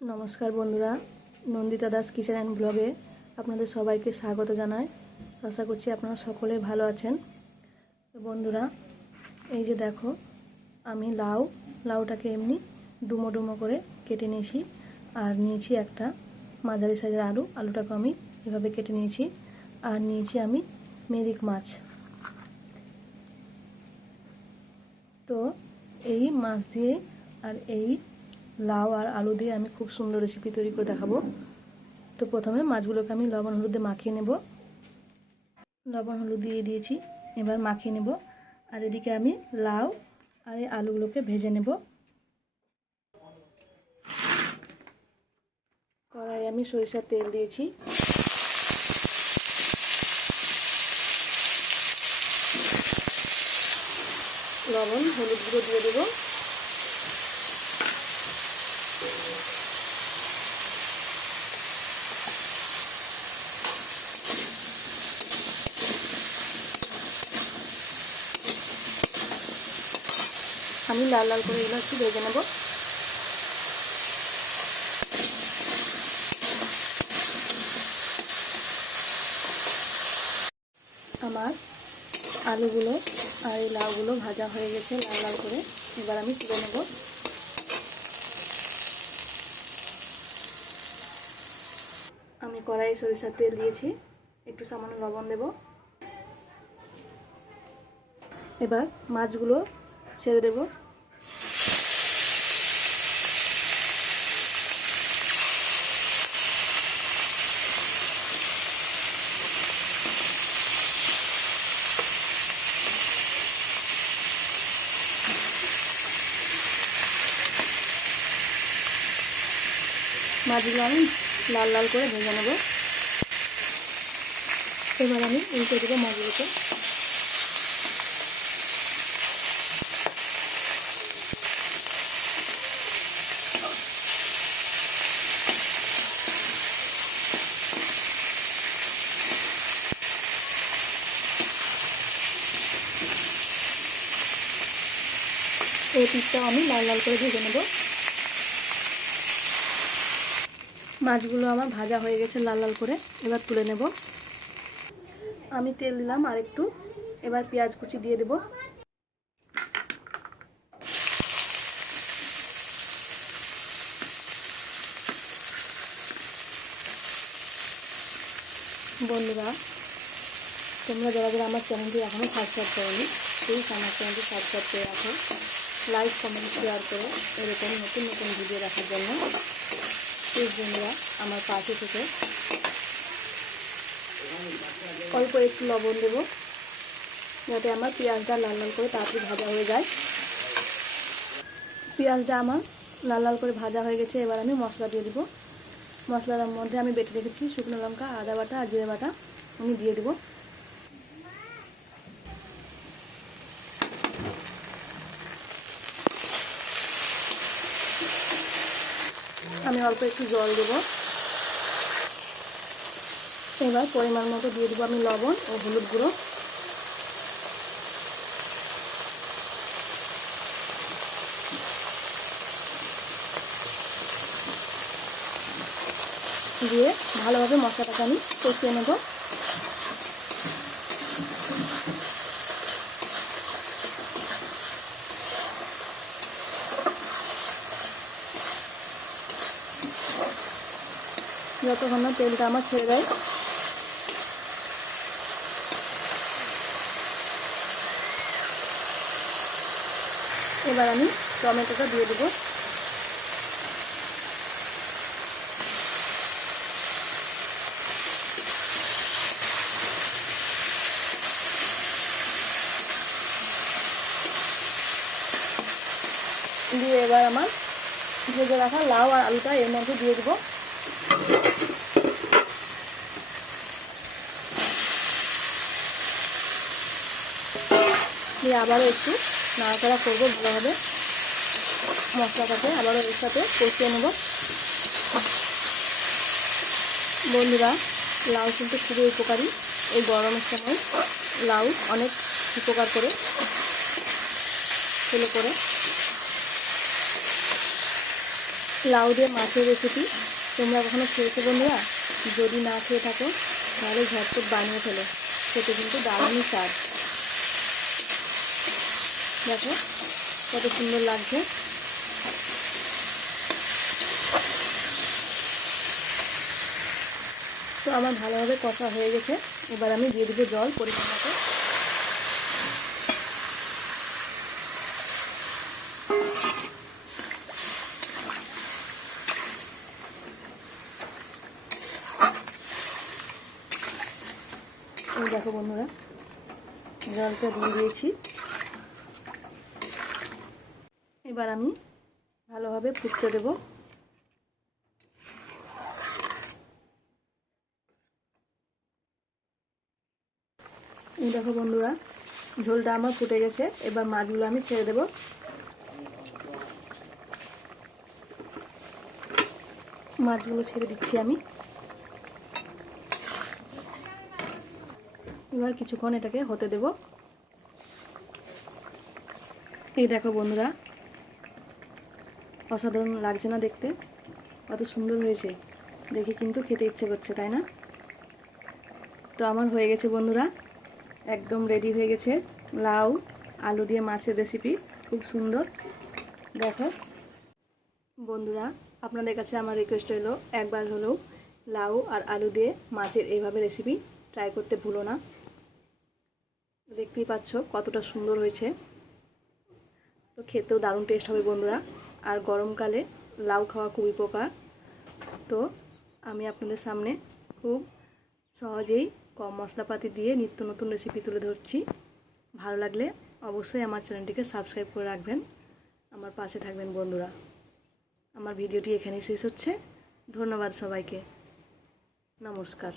নমস্কার বন্ধুরা, Nandita Das kitchen and ব্লগে আপনাদের সবাইকে স্বাগত জানাই। আশা করছি আপনারা সকলে ভালো আছেন। তো বন্ধুরা, এই যে দেখো, আমি লাউটাকে এমনি ডুমো ডুমো করে কেটে নিয়েছি। আর নিয়েছি একটা মাঝারি সাইজের আলুটাকে আমি এভাবে কেটে নিয়েছি। আর নিয়েছি আমি মেরিক মাছ। তো এই মাছ দিয়ে আর এই লাউ আর আলু দিয়ে আমি খুব সুন্দর রেসিপি তৈরি করে দেখাবো। তো প্রথমে মাছগুলোকে আমি লবণ হলুদ দিয়ে মাখিয়ে নেব। লবণ হলুদ দিয়ে দিয়েছি, এবার মাখিয়ে নেব। আর এদিকে আমি লাউ আর এই আলুগুলোকে ভেজে নেব। কড়াইয়ে আমি সরিষার তেল দিয়েছি। লবণ হলুদ গুঁড়ো দিয়ে দেবো। আমি লাল লাল করে এগুলো একটু ভেজে নেব। আমার আলুগুলো আর এই লাউগুলো ভাজা হয়ে গেছে লাল লাল করে। এবার আমি তুলে নেব। আমি কড়াইয়ে সরিষার তেল দিয়েছি, একটু সামান্য লবণ দেব। এবার মাছগুলো ছেড়ে দেব। মাছগুলো আমি লাল লাল করে ভেজে নেব। এবার আমি উল্টে দেবো মাছগুলোকে। এই পিসটাও আমি লাল লাল করে ভেজে নেব। মাছগুলো আমার ভাজা হয়ে গেছে লাল লাল করে, এবার তুলে নেব। আমি তেল দিলাম আর একটু। এবার পেঁয়াজ কুচি দিয়ে দেব। বন্ধুরা, তোমরা যারা যারা আমার চ্যানেলটি এখনও সাবস্ক্রাইব করোনি, প্লিজ আমার চ্যানেলটি সাবস্ক্রাইব করে রাখো। লাইক কমেন্ট শেয়ার করো এরকম নতুন নতুন ভিডিও দেখার জন্য। প্লিজ বন্ধুরা আমার পাশে থেকে অল্প একটু লবণ দেব, যাতে আমার পেঁয়াজটা লাল লাল করে তাড়াতাড়ি ভাজা হয়ে যায়। পেঁয়াজটা আমার লাল লাল করে ভাজা হয়ে গেছে। এবার আমি মশলা দিয়ে দেবো। মশলার মধ্যে আমি বেটে রেখেছি শুকনো লঙ্কা, আদা বাটা আর জিরে বাটা আমি দিয়ে দেবো। আমি অল্প একটু জল দেব। এবার পরিমাণ মতো দিয়ে দেবো আমি লবণ ও হলুদ গুঁড়ো। দিয়ে ভালোভাবে মশলাটাকে আমি কষিয়ে নেব। যতক্ষণ না তেলটা আমার ছেড়ে দেয়। এবার আমি টমেটোটা দিয়ে দেবো। দিয়ে এবার আমার ভেজে রাখা লাউ আর আলুটা এর মধ্যে দিয়ে দেবো। দিয়ে আবারও একটু নাড়াচাড়া করবো ভালোভাবে। মশলাটাকে আবারও এর সাথে কষিয়ে নেব। বন্ধুরা, লাউ কিন্তু খুবই উপকারী। এই গরমের সময় লাউ অনেক উপকার করে ছেলে করে। লাউ দিয়ে মাছের রেসিপি তোমরা কখনো খেয়েছো বন্ধুরা? যদি না খেয়ে থাকো তাহলে ঝটপট বানিয়ে ফেলো, খেতে কিন্তু দারুণই স্বাদ। দেখো কত সুন্দর লাগছে। তো আমার ভালোভাবে কষা হয়ে গেছে, এবার আমি দিয়ে দেবো জল পরিমাণ মতো। এই দেখো বন্ধুরা, জলটা দিয়ে দিয়েছি। এবার আমি ভালোভাবে ফুটতে দেব। এই দেখো বন্ধুরা, ঝোলটা আমার ফুটে গেছে। এবার মাছগুলো আমি ছেড়ে দেব। মাছগুলো ছেড়ে দিচ্ছি আমি। এবার কিছুক্ষণ এটাকে হতে দেব। এই দেখো বন্ধুরা, অসাধারণ লাগছে না দেখতে? কত সুন্দর হয়েছে, দেখে কিন্তু খেতে ইচ্ছে করছে, তাই না? তো আমার হয়ে গেছে বন্ধুরা, একদম রেডি হয়ে গেছে লাউ আলু দিয়ে মাছের রেসিপি। খুব সুন্দর। দেখো বন্ধুরা, আপনাদের কাছে আমার রিকোয়েস্ট হলো একবার হলেও লাউ আর আলু দিয়ে মাছের এইভাবে রেসিপি ট্রাই করতে ভুলো না। দেখতেই পাচ্ছ কতটা সুন্দর হয়েছে। তো খেতেও দারুণ টেস্ট হবে বন্ধুরা। আর গরমকালে লাউ খাওয়া খুবই উপকার। তো আমি আপনাদের সামনে খুব সহজেই কম মশলাপাতি দিয়ে নিত্য নতুন রেসিপি তুলে ধরছি। ভালো লাগলে অবশ্যই আমার চ্যানেলটিকে সাবস্ক্রাইব করে রাখবেন, আমার পাশে থাকবেন বন্ধুরা। আমার ভিডিওটি এখানেই শেষ হচ্ছে। ধন্যবাদ সবাইকে। নমস্কার।